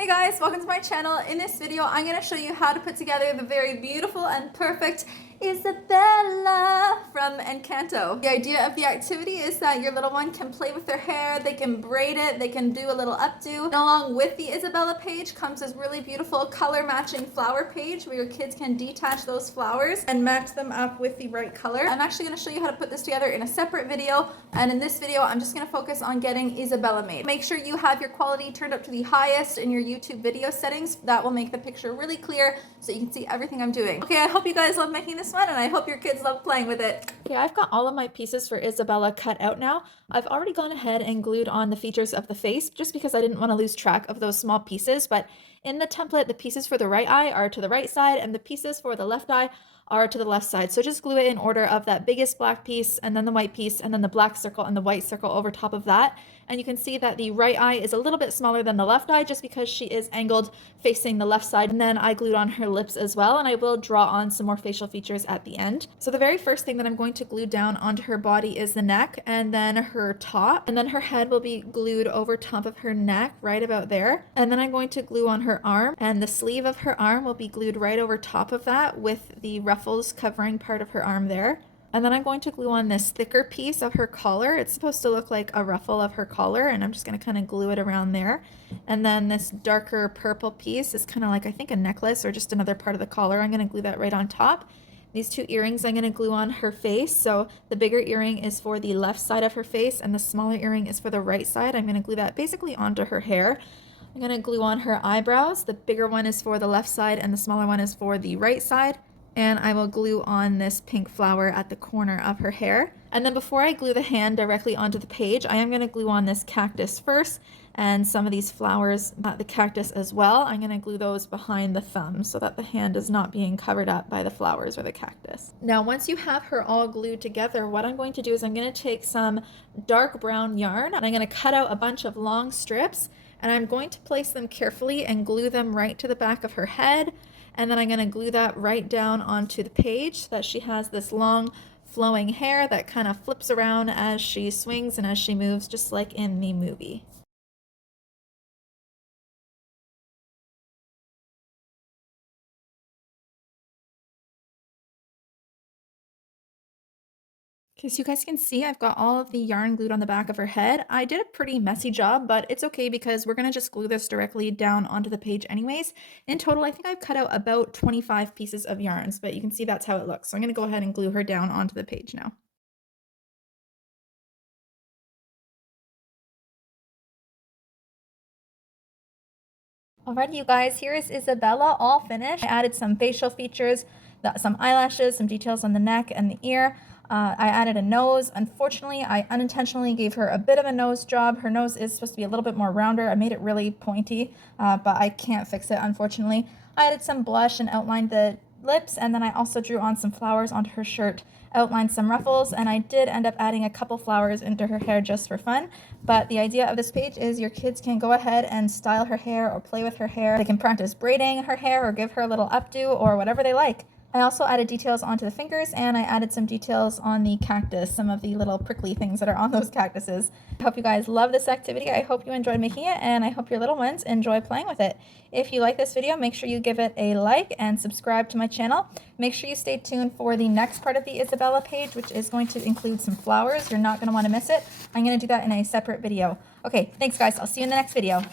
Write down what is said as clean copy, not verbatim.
Hey guys, welcome to my channel. In this video, I'm going to show you how to put together the very beautiful and perfect Isabella from Encanto. The idea of the activity is that your little one can play with their hair, they can braid it, they can do a little updo. And along with the Isabella page comes this really beautiful color matching flower page where your kids can detach those flowers and match them up with the right color. I'm actually going to show you how to put this together in a separate video, and in this video I'm just going to focus on getting Isabella made. Make sure you have your quality turned up to the highest in your YouTube video settings. That will make the picture really clear so you can see everything I'm doing. Okay, I hope you guys love making this one, and I hope your kids love playing with it. Okay, I've got all of my pieces for Isabella cut out now. I've already gone ahead and glued on the features of the face just because I didn't want to lose track of those small pieces, but in the template, the pieces for the right eye are to the right side and the pieces for the left eye are to the left side. So just glue it in order of that biggest black piece and then the white piece and then the black circle and the white circle over top of that. And you can see that the right eye is a little bit smaller than the left eye just because she is angled facing the left side. And then I glued on her lips as well, and I will draw on some more facial features at the end. So the very first thing that I'm going to glue down onto her body is the neck and then her top, and then her head will be glued over top of her neck right about there. And then I'm going to glue on her arm, and the sleeve of her arm will be glued right over top of that with the ruffles covering part of her arm there. And then I'm going to glue on this thicker piece of her collar. It's supposed to look like a ruffle of her collar, and I'm just going to kind of glue it around there. And then this darker purple piece is kind of like, I think, a necklace or just another part of the collar. I'm going to glue that right on top. These two earrings I'm going to glue on her face. So the bigger earring is for the left side of her face and the smaller earring is for the right side. I'm going to glue that basically onto her hair. I'm going to glue on her eyebrows. The bigger one is for the left side and the smaller one is for the right side. And I will glue on this pink flower at the corner of her hair. And then before I glue the hand directly onto the page, I am going to glue on this cactus first and some of these flowers at the cactus as well. I'm going to glue those behind the thumb so that the hand is not being covered up by the flowers or the cactus. Now, once you have her all glued together, what I'm going to do is I'm going to take some dark brown yarn and I'm going to cut out a bunch of long strips, and I'm going to place them carefully and glue them right to the back of her head. And then I'm going to glue that right down onto the page so that she has this long flowing hair that kind of flips around as she swings and as she moves, just like in the movie. Okay, so you guys can see I've got all of the yarn glued on the back of her head. I did a pretty messy job, but it's okay because we're gonna just glue this directly down onto the page anyways. In total, I think I've cut out about 25 pieces of yarns, but you can see that's how it looks. So I'm gonna go ahead and glue her down onto the page now. Alrighty, you guys, here is Isabella all finished. I added some facial features, some eyelashes, some details on the neck and the ear. I added a nose. Unfortunately, I unintentionally gave her a bit of a nose job. Her nose is supposed to be a little bit more rounder. I made it really pointy, but I can't fix it, unfortunately. I added some blush and outlined the lips, and then I also drew on some flowers onto her shirt, outlined some ruffles, and I did end up adding a couple flowers into her hair just for fun. But the idea of this page is your kids can go ahead and style her hair or play with her hair. They can practice braiding her hair or give her a little updo or whatever they like. I also added details onto the fingers, and I added some details on the cactus, some of the little prickly things that are on those cactuses. I hope you guys love this activity. I hope you enjoyed making it, and I hope your little ones enjoy playing with it. If you like this video, make sure you give it a like and subscribe to my channel. Make sure you stay tuned for the next part of the Isabella page, which is going to include some flowers. You're not going to want to miss it. I'm going to do that in a separate video. Okay, thanks guys. I'll see you in the next video.